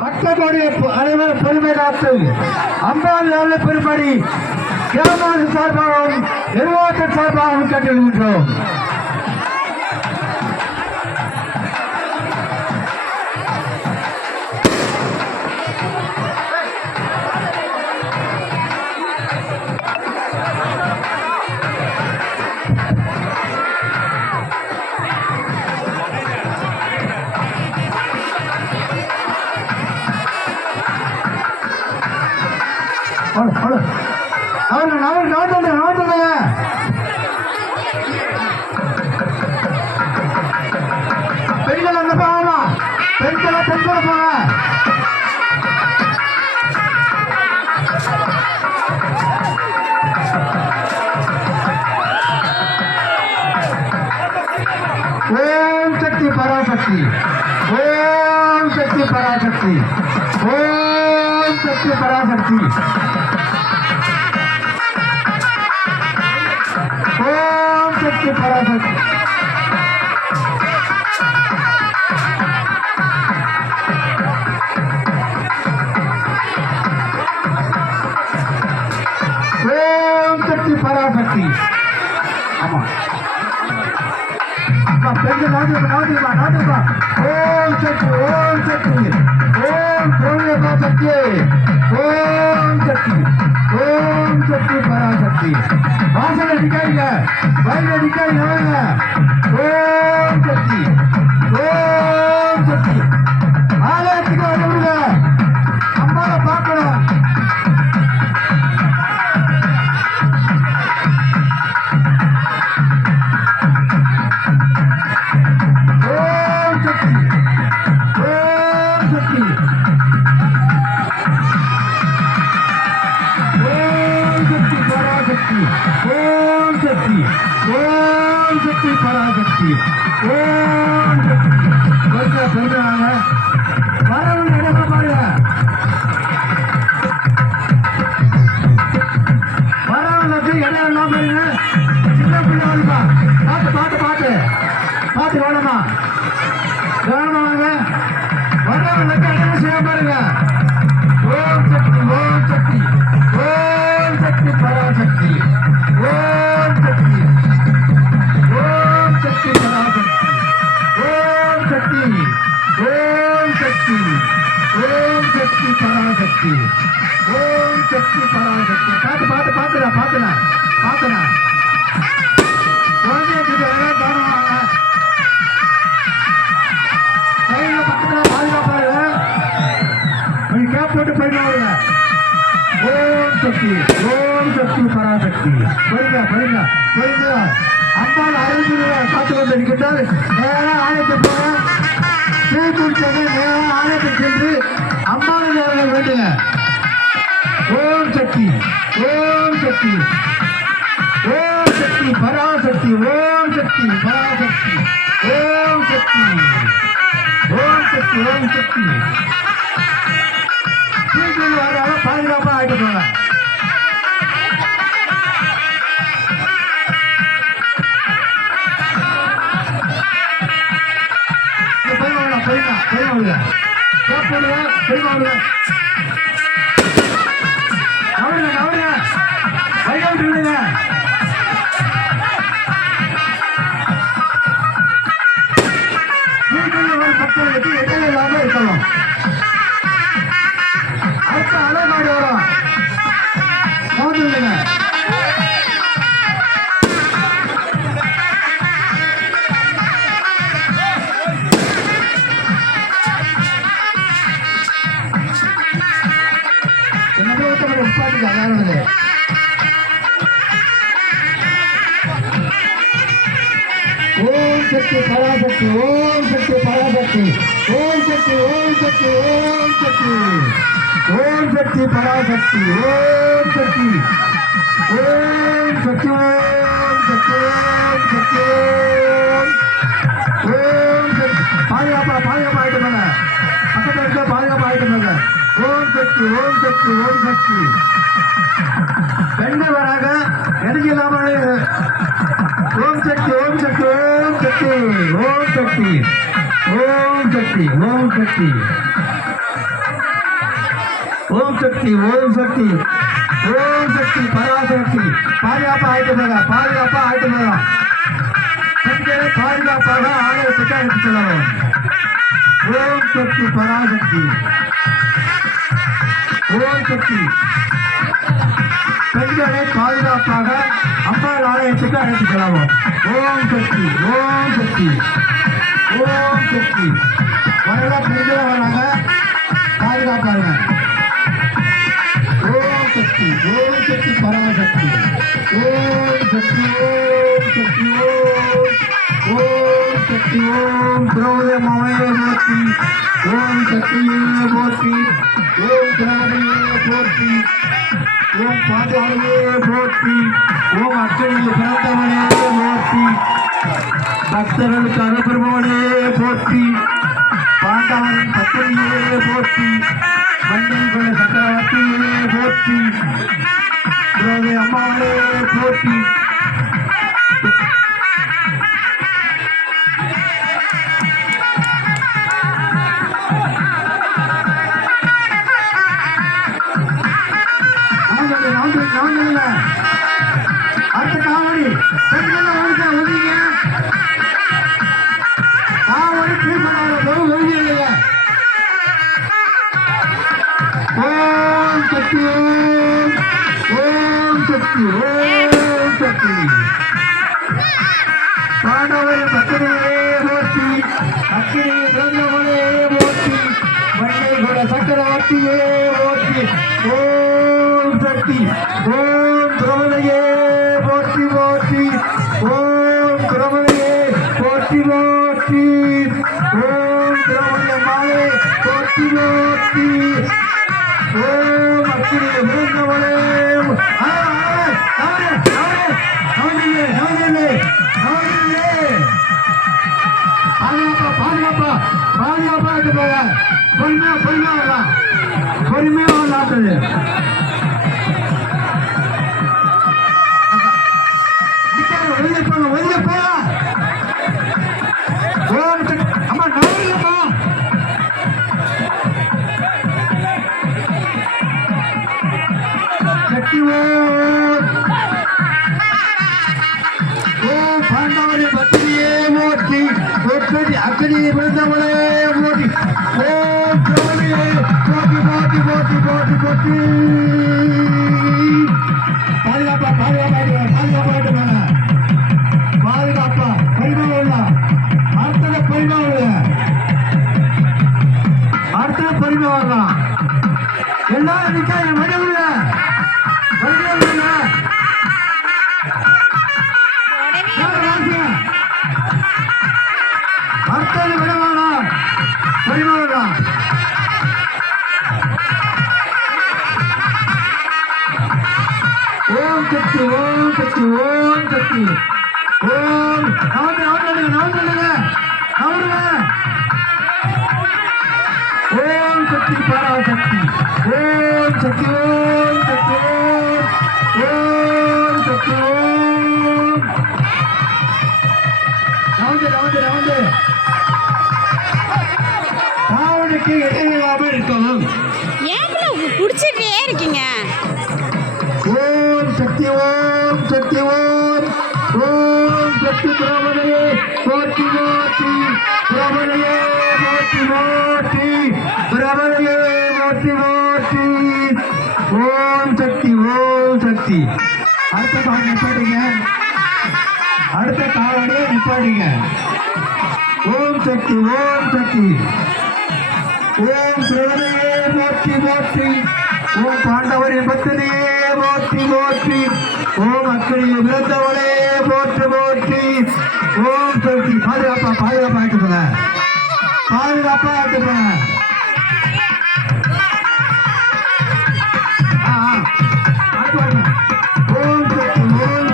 பக்தர்களுடைய அனைவரும் பொறுமை காத்து அம்பாள் பெருமடி கிராம சார்பாகவும் நிர்வாகத்தின் சார்பாகவும் கேட்டுக்கொள்கின்றோம். பெண்கள் அந்த போகமா பெண்களை பெண்கள் போக ஓம் சக்தி பராசக்தி ஓம் சக்தி பராசக்தி ஓம் சக்தி பராசக்தி ஓம் சக்தி பராசக்தி ஓம் சக்தி பராசக்தி. ஆமா பெண்கள் நாட்டுமா நாட்டுமா ஓம் சக்தி ஓம் சக்தி ஓம் சோழியப்பா சக்தி ஓம் சக்தி ஓம் சக்தி பராசக்தி. வாசல் அடிக்காதீங்க வயல் அடிக்காதீங்க ஓம் சக்தி ஓம் சக்தி. ஆலயத்துக்கு வருங்க அம்மாவை பார்க்கணும். ஓம் சக்தி ஓம் சக்தி பராசக்தி ஓம் சக்தி. சொல்றாங்க வரவங்க என்ன பாருங்க வரவங்களுக்கு இடம் எல்லாம் பாருங்க. சின்ன பிள்ளை வருமா பார்த்து பார்த்து பார்த்து பார்த்து வேணாமா வேணாமா வாங்க வரவங்களுக்கு இடம் செய்ய பாருங்க. ஓம் சக்தி ஓம் சக்தி ஓம் சக்தி பராசக்தி ஓம் சக்தி ஓம் சக்தி பராசக்தி ஓம் சக்தி ஓம் சக்தி ஓம் சக்தி பராசக்தி ஓம் சக்தி பராசக்தி. பார்த்து பார்த்து பார்த்துடா பார்த்துடா பார்த்துடா குழந்தைய தானவாங்க கையில பக்கத்தில் பாதுகாப்பாருங்க கொஞ்சம் கேப் போட்டு போயிடுவாங்க. ஓம் சக்தி ஓம் சக்தி பராசக்தி. போயிருங்க போயிருங்க போயிருங்க. அம்மாள் அறுபது ரூபாய் காத்து கொண்டு இருக்கின்றால் நேரம் ஆலயத்தை போக தீக்குடிச்சது நேரம் ஆலயத்தை சென்று அம்மாவின் அவர்கள் வேண்டுங்க. ஓம் சக்தி ஓம் சக்தி ஓம் சக்தி பராசக்தி ஓம் சக்தி பராசக்தி ஓம் சக்தி ஓம் சக்தி ஓம் சக்தி. பாதுகாப்பா ஆயிட்டு போங்க. இடையில்லாம இருக்கணும். அடுத்த அலைமாடி வரும் கவனிங்க. உட்பாட்டுக்கு அதானது ஓம் சக்தி பராசக்தி ஓம் சக்தி பராசக்தி ஓம் சக்தி ஓம் சக்தி ஓம் சக்தி ஓம் சக்தி பராசக்தி ஓம் சக்தி ஓம் சக்தி ஓம் சக்தி ஓம் சக்தி ஓம் சக்தி. பாதுகாப்பா பாதுகாப்பா ஆயிட்டு போங்க. பக்கத்தில் இருக்க பாதுகாப்பா ஆயிட்டு போங்க. ஓம் சக்தி ஓம் சக்தி ஓம் சக்தி. பெண்கள் வராங்க எனக்கு இல்லாமல் ஓம் சக்தி ஓம் சக்தி ஓம் சக்தி ஓம் சக்தி ஓம் சக்தி ஓம் சக்தி ஓம் சக்தி ஓம் சக்தி ஓம் சக்தி பராசக்தி பாதுகாப்பா ஆயிட்டு போக பாதுகாப்பா ஆயிட்டு போக பெண்களை பாதுகாப்பாக ஆலயத்துக்கு அழைத்து செல்லவும் ஓம் சக்தி பராசக்தி ஓம் சக்தி பெண்களை பாதுகாப்பாக அம்பாள் ஆலயத்துக்கு அழைத்து செல்லவும் ஓம் சக்தி ஓம் சக்தி ஓம் சக்தி வரல பெண்களை வராங்க பாதுகாப்பாங்க ஓம் சக்தி பராசக்தி ஓம் சக்தி ஓம் சக்தி ஓம் சக்தி ஓம் திரௌபதி மாமையை போற்றி ஓம் சக்தியே போற்றி ஓம் திரௌபதியே போற்றி ஓம் பாஞ்சாலியே போற்றி ஓம் அக்கனியில் பிறந்தவனே போற்றி பக்தர்களுக்கு அனுபவனே போற்றி பாண்டவரின் பத்திரியே போற்றி மண்ணில் சக்கரவர்த்தியே போற்றி திரௌபதி அம்மாவனே போற்றி அடுத்த காவடி பெண்கள் ஒதுங்க காவடி ஒதுங்க ஓம் சக்தி ஓம் சக்தி ஓம் சக்தி பாண்டவரின் பத்திரியே போற்றி அக்கினி பிறந்தவனே போற்றி மண்ணை கூட சக்கரவர்த்தியே போற்றி ஓம் சக்தி ஓம் திரௌபதியே போற்றி போற்றி ஓம் திரௌபதியே போற்றி போற்றி ஓம் திரௌபதி அம்மாவே போற்றி போற்றி ஓம் அக்கினி பிறந்தவனே பாதுகாப்பா பொறுமையா வரலாம் வெளியே போங்க அம்மா நவருங்கப்பா சக்தி ஓம் பாண்டவரை பத்திரியே போற்றி அக்கடியை பிறந்தவளே போற்றி ஓம் திரௌபதியே போற்றி போற்றி போற்றி போற்றி போற்றி பாதுகாப்பா பரிமா உள்ள அடுத்தது பரிமா வரலாம் எல்லாரும் நிக்கா என் வடிவுல அடுத்தது விடவானா பரிமா வரலாம் ஓம் சக்தி ஓம் சக்தி ஓம் சக்தி ஓம் நவருங்க ஓம் சக்தி பராசக்தி ஓம் சக்தி ஓம் சக்தி ஓம் சக்தி ஓம் நவந்து காவலுக்கு இடையில்லாமல் இருக்கணும் குடிச்சிட்டே இருக்கீங்க ஓம் சக்தி ஓம் சக்தி ஓம் ஓம் சக்தி திரௌபதியே போற்றி போற்றி திரௌபதியே போற்றி போற்றி திரௌபதியே போற்றி போற்றி ஓம் சக்தி அடுத்த காவடி நிப்பாட்டிங்க ஓம் சக்தி ஓம் திரௌபதியே போற்றி போற்றி ஓம் பாண்டவரின் பத்தினியே போற்றி போற்றி ஓம் அக்கினியை விழுந்தவளே போற்றி போற்றி ஓம் சக்தி பாதுகாப்பா ஆயிட்டு போங்க ஓம்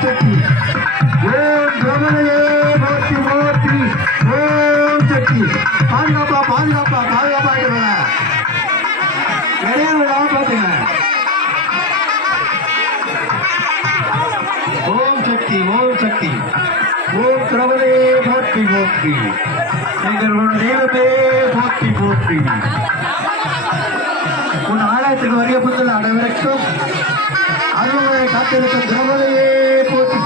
சக்தி ஓம் திரௌபதியே போற்றி போற்றி ஓம் சக்தி பாதுகாப்பா ஆயிட்டு போங்க இடையே விடாம பாத்துங்க ஓம் சக்தி ஓம் திரௌபதியே போற்றி போற்றி எங்கள் தெய்வமே போற்றி உன் ஆலயத்தை ஆலயத்துக்கு வரிய புத்தல் அனைவருக்கும் அருள்மலை காத்திருக்கும் திரௌபதியே போற்றி.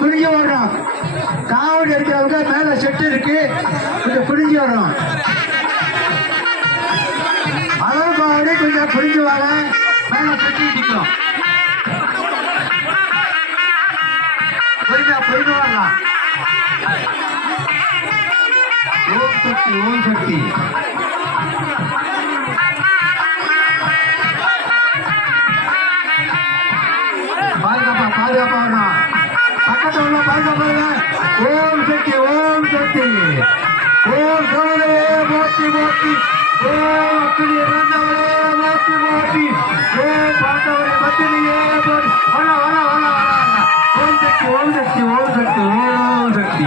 குடிஞ்சு வரணும். காவடி அடிக்கிறவங்க மேல செட்டு இருக்கு, கொஞ்சம் குடிஞ்சு வரணும். அளவு காவடி கொஞ்சம் குடிஞ்சு வாங்க, மேல செட்டு நிற்கும். பொறுமையா வரலாம். ஓம் சக்தி ஓம் சக்தி. பாதுகாப்பா பாதுகாப்பா வரணும். பக்கத்துல உள்ள பாதுகாப்பாங்க. ஓம் சக்தி ஓம் சக்தி. ஓம் சோழே போற்றி போற்றி. ஓம் அக்கினி இறந்தவரே போற்றி போற்றி. ஓம் பார்த்தவரே பத்தினியே போற்றி. வர வர வர வர. ஓம் சக்தி ஓம் சக்தி ஓம் சக்தி ஓம் சக்தி.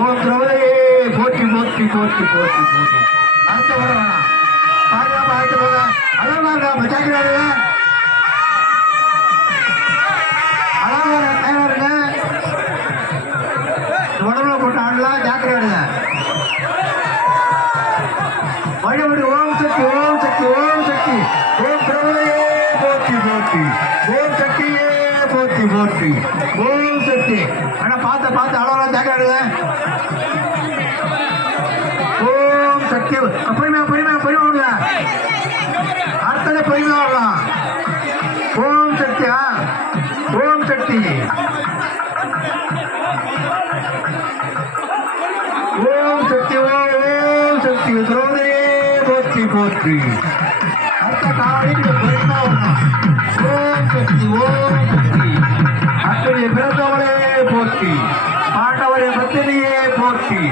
ஓம் சோழே போற்றி போற்றி போற்றி போற்றி போற்றி. அடுத்த வர வேணாம். பாதுகாப்பா ஆயிட்டு போங்க. அழகாக பச்சாக்கிறாரு. உடம்புல போட்டு ஆடலாம், ஜாக்கிரதை. மறுபடி ஓம் சக்தி ஓம் சக்தி ஓம் சக்தி. ஓம் பிரபலையே போற்றி போற்றி. ஓம் சக்தியே போற்றி போற்றி. ஓம் சக்தி. ஆனா பார்த்து பார்த்து அளவெல்லாம் ஜாக்கிரதை. ஓம் சக்தி. பொறுமையா பொறுமையா பொறுமையா விடுங்க. அடுத்தது பொறுமையா வரலாம். ஓம் சக்தியா ஓம் சக்தி. ஓம் சக்தி ஓம் சக்தி. திரௌபதியே போற்றி போற்றி. அடுத்த காலையில் பொறுமையா வரலாம். ஓம் சக்தி ஓம் சக்தி. அப்படி பிறந்தவளே போற்றி. பாண்டவரே பத்தினியே போற்றி.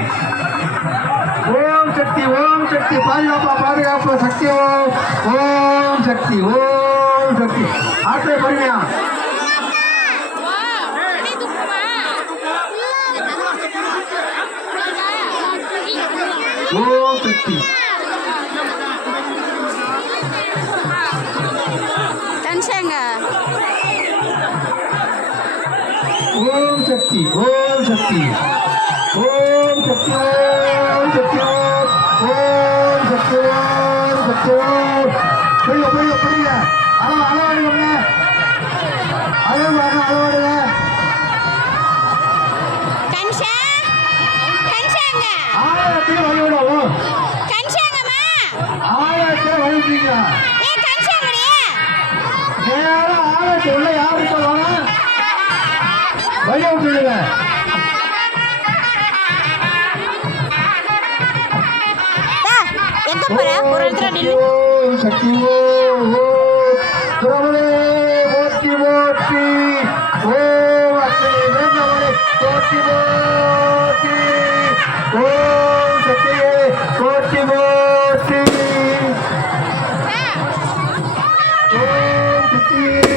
ஓம் சக்தி ஓம் சக்தி. பாதுகாப்பா பாதுகாப்பா. சக்தி ஓம் ஓம் சக்தி ஓம் சக்தி. ஆற்றை பொறுமையா. ஓம் சக்தி. டென்ஷங்க. ஓம் சக்தி ஓம் சக்தி. ஓம் சக்தி ஓம் சக்தி ஓம் சக்தி ஓம் சக்தி ஓம். புரியுங்க புரியுங்க புரியுங்க. அளவாடுங்க. அளவாடுங்க அளவாடுங்க. டென்ஷன் டென்ஷங்க. ஆயிரத்தில் வழிவிடுவோம். டென்ஷங்கம்மா. ஆயிரத்தில் வழிவிட்டீங்களா? ஏ டென்ஷங்கடி. நேரம் ஆயிரத்தில் உள்ள யாரு சொல்லுவாங்க? வழி விட்டுடுங்க. எங்க போற? ஒரு இடத்துல நில்லு. ஓம் சக்தி ஓம் திரௌபதியே போற்றி போற்றி. ஓம் அக்கினி இறந்தவளே போற்றி போற்றி. ஓம்